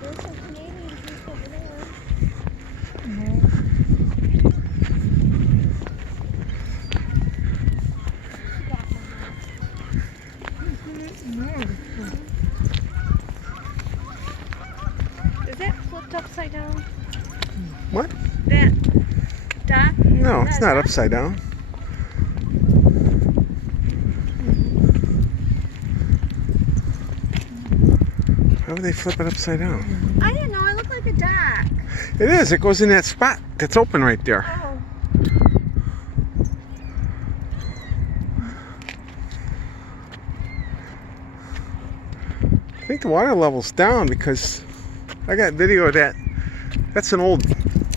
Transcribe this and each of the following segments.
there's some Canadian juice over there. Is that flipped upside down? What? That dock? No, it's not upside down. How would they flip it upside down? I didn't know. It looked like a dock. It is. It goes in that spot that's open right there. Oh. I think the water level's down because I got video of that. That's an old.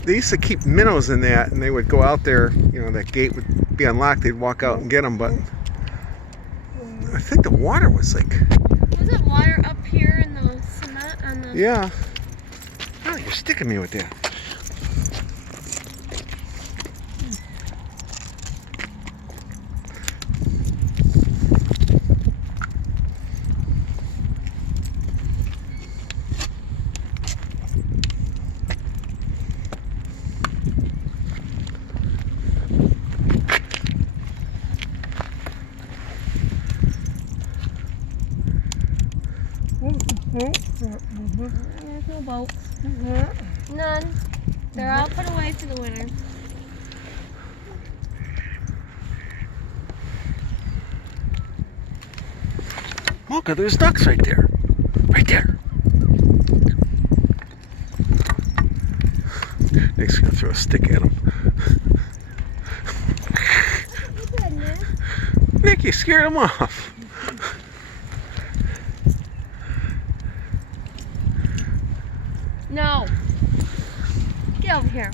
They used to keep minnows in that, and they would go out there. You know, that gate would be unlocked. They'd walk out and get them, but I think the water was like. Was it water up here in the cement on the? Yeah. Oh, you're sticking me with that. There's no boats. None. They're all put away for the winter. Mocha, there's ducks right there. Right there. Nick's gonna throw a stick at him. Nick, you scared him off. No. Get over here.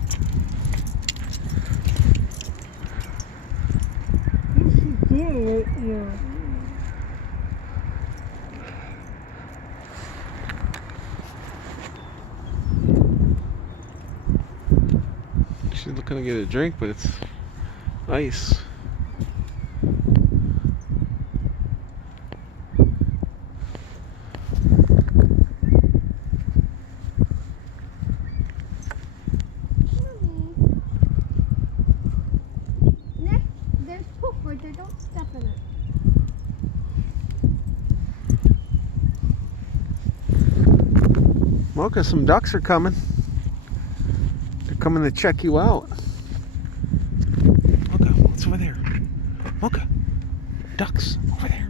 She's looking to get a drink, but it's ice. Nick, there's poop right there. Don't step in it. Mocha, some ducks are coming. They're coming to check you out. Mocha, what's over there? Mocha, ducks over there.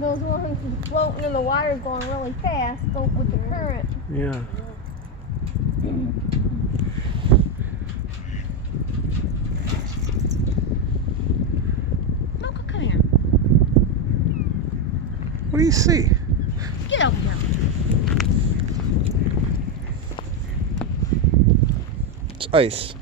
Those ones floating in the water going really fast with the current. Yeah. Mocha, come here. What do you see? Get over here. It's ice.